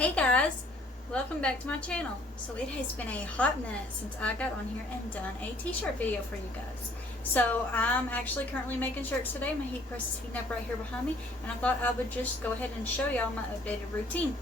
Hey guys, welcome back to my channel. So it has been a hot minute since I got on here and done a t-shirt video for you guys. So I'm actually currently making shirts today. My heat press is heating up right here behind me, and I thought I would just go ahead and show y'all my updated routine.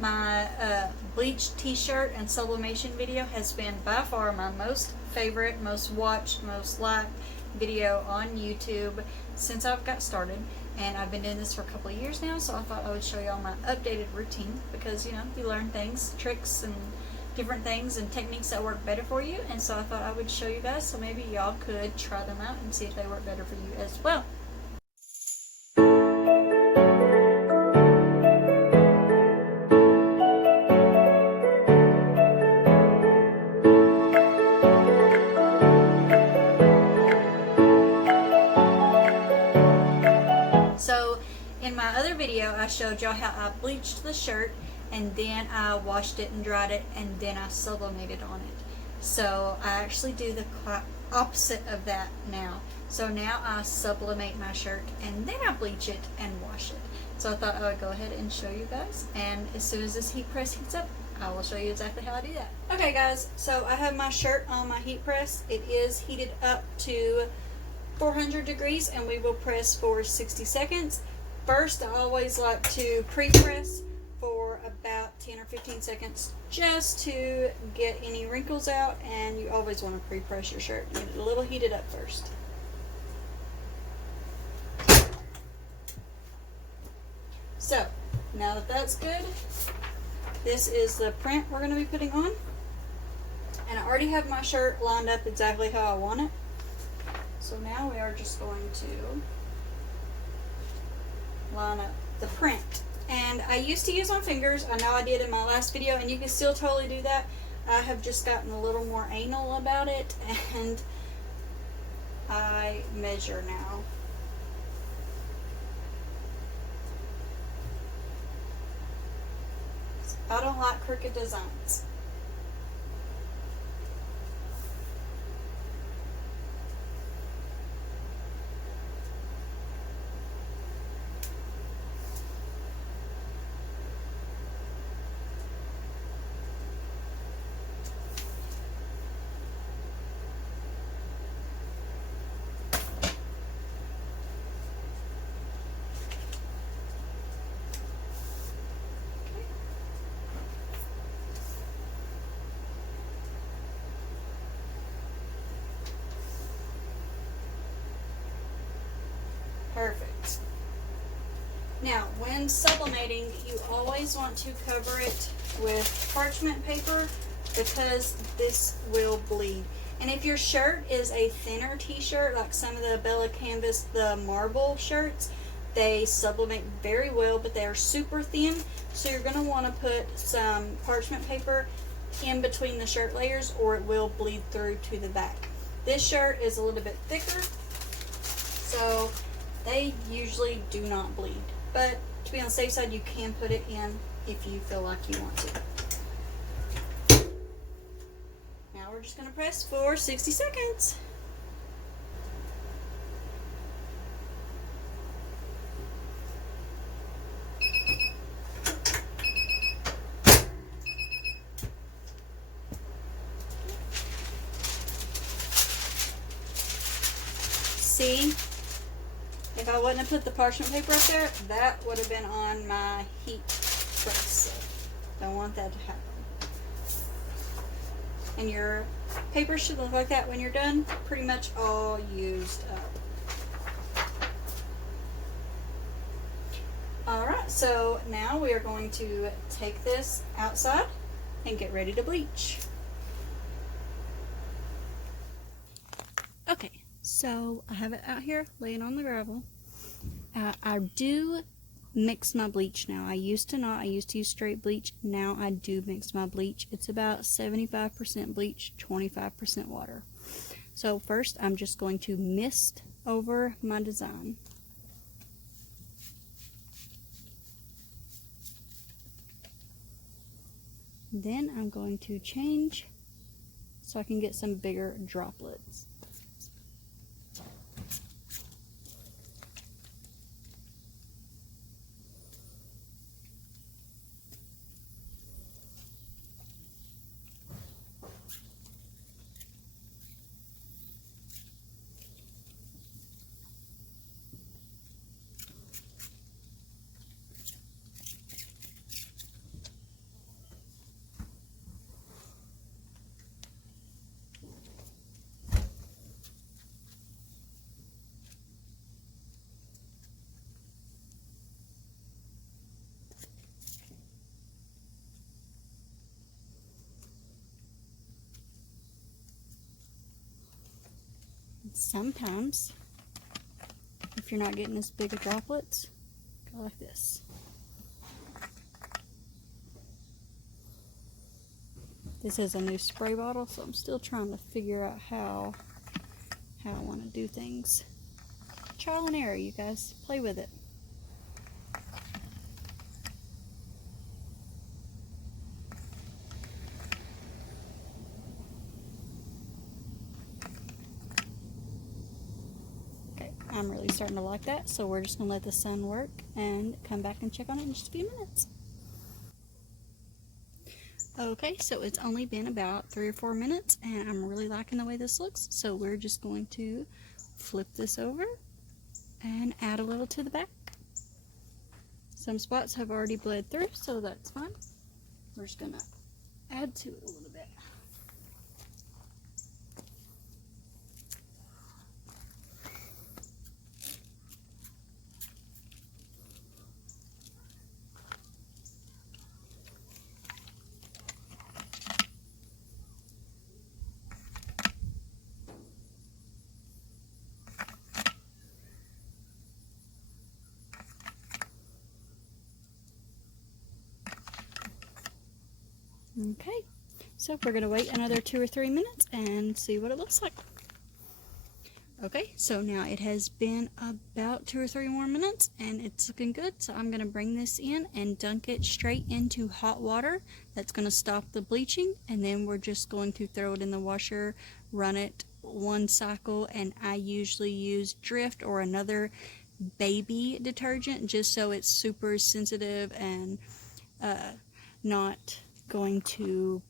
My bleach t-shirt and sublimation video has been by far my most favorite, most watched, most liked video on YouTube since I've got started. And I've been doing this for a couple of years now, so I thought I would show y'all my updated routine because, you know, you learn things, tricks, and different things and techniques that work better for you. And so I thought I would show you guys so maybe y'all could try them out and see if they work better for you as well. So in my other video, I showed y'all how I bleached the shirt and then I washed it and dried it and then I sublimated on it. So I actually do the opposite of that now. So now I sublimate my shirt and then I bleach it and wash it. So I thought I would go ahead and show you guys, and as soon as this heat press heats up, I will show you exactly how I do that. Okay guys, so I have my shirt on my heat press. It is heated up to 400 degrees and we will press for 60 seconds. First, I always like to pre-press for about 10 or 15 seconds just to get any wrinkles out, and you always want to pre-press your shirt. Get it a little heated up first. So, now that that's good, this is the print we're going to be putting on. And I already have my shirt lined up exactly how I want it. So now we are just going to line up the print. And I used to use my fingers. I know I did in my last video, and you can still totally do that. I have just gotten a little more anal about it, and I measure now. I don't like crooked designs. Perfect. Now, when sublimating, you always want to cover it with parchment paper because this will bleed. And if your shirt is a thinner t-shirt, like some of the Bella Canvas, the marble shirts, they sublimate very well, but they are super thin. So you're going to want to put some parchment paper in between the shirt layers or it will bleed through to the back. This shirt is a little bit thicker, so they usually do not bleed, but to be on the safe side, you can put it in if you feel like you want to. Now we're just going to press for 60 seconds. See? If I wouldn't have put the parchment paper up there, that would have been on my heat press. Don't want that to happen. And your paper should look like that when you're done. Pretty much all used up. Alright, so now we are going to take this outside and get ready to bleach. Okay. So I have it out here laying on the gravel. I do mix my bleach now. I used to not. I used to use straight bleach. Now I do mix my bleach. It's about 75% bleach, 25% water. So first I'm just going to mist over my design. Then I'm going to change so I can get some bigger droplets. sometimes, if you're not getting as big of droplets, go like this. This is a new spray bottle, so I'm still trying to figure out how I want to do things. Trial and error, you guys. Play with it. Okay, I'm really starting to like that, so we're just going to let the sun work and come back and check on it in just a few minutes. Okay, so it's only been about 3 or 4 minutes, and I'm really liking the way this looks, so we're just going to flip this over and add a little to the back. Some spots have already bled through, so that's fine. We're just going to add to it a little bit. Okay, so we're going to wait another 2 or 3 minutes and see what it looks like. Okay, so now it has been about 2 or 3 more minutes and it's looking good, so I'm going to bring this in and dunk it straight into hot water. That's going to stop the bleaching, and then we're just going to throw it in the washer, run it 1 cycle, and I usually use Drift or another baby detergent just so it's super sensitive and not going to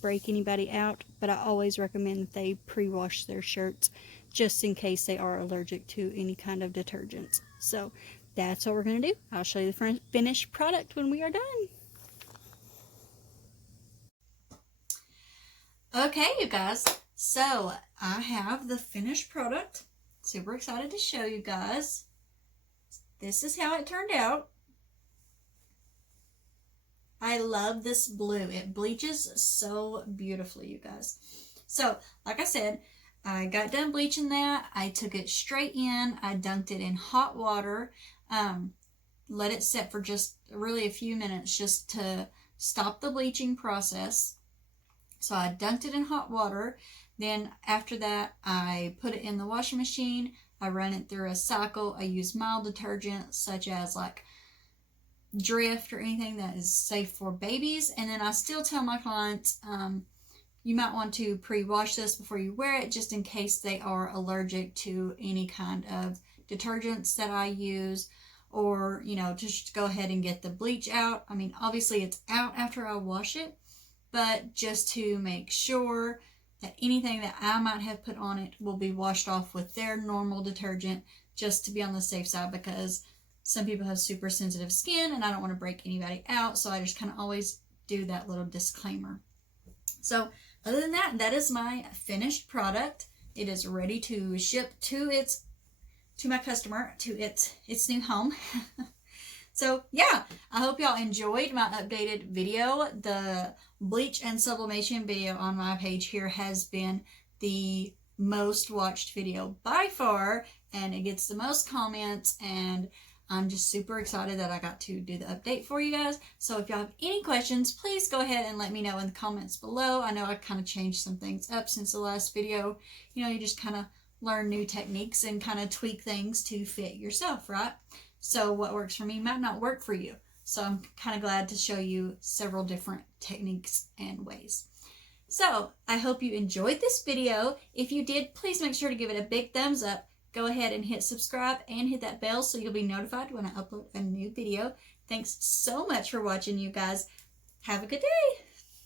break anybody out, but I always recommend that they pre-wash their shirts just in case they are allergic to any kind of detergents. So that's what we're going to do. I'll show you the finished product when we are done. Okay, you guys, so I have the finished product. Super excited to show you guys. This is how it turned out. I love this blue. It bleaches so beautifully, you guys. So, like I said, I got done bleaching that. I took it straight in. I dunked it in hot water. Let it set for just really a few minutes just to stop the bleaching process. So I dunked it in hot water. Then after that, I put it in the washing machine. I run it through a cycle. I use mild detergent such as like Drift or anything that is safe for babies. And then I still tell my clients you might want to pre-wash this before you wear it, just in case they are allergic to any kind of detergents that I use, or just go ahead and get the bleach out. I mean, obviously it's out after I wash it, but just to make sure that anything that I might have put on it will be washed off with their normal detergent, just to be on the safe side, because some people have super sensitive skin and I don't want to break anybody out, so I just kind of always do that little disclaimer. So other than that, that is my finished product. It is ready to ship to my customer, to its new home. So yeah, I hope y'all enjoyed my updated video. The bleach and sublimation video on my page here has been the most watched video by far, and it gets the most comments, and I'm just super excited that I got to do the update for you guys. So if y'all have any questions, please go ahead and let me know in the comments below. I know I kind of changed some things up since the last video. You just kind of learn new techniques and kind of tweak things to fit yourself, right? So what works for me might not work for you. So I'm kind of glad to show you several different techniques and ways. So I hope you enjoyed this video. If you did, please make sure to give it a big thumbs up. Go ahead and hit subscribe and hit that bell so you'll be notified when I upload a new video. Thanks so much for watching, you guys. Have a good day.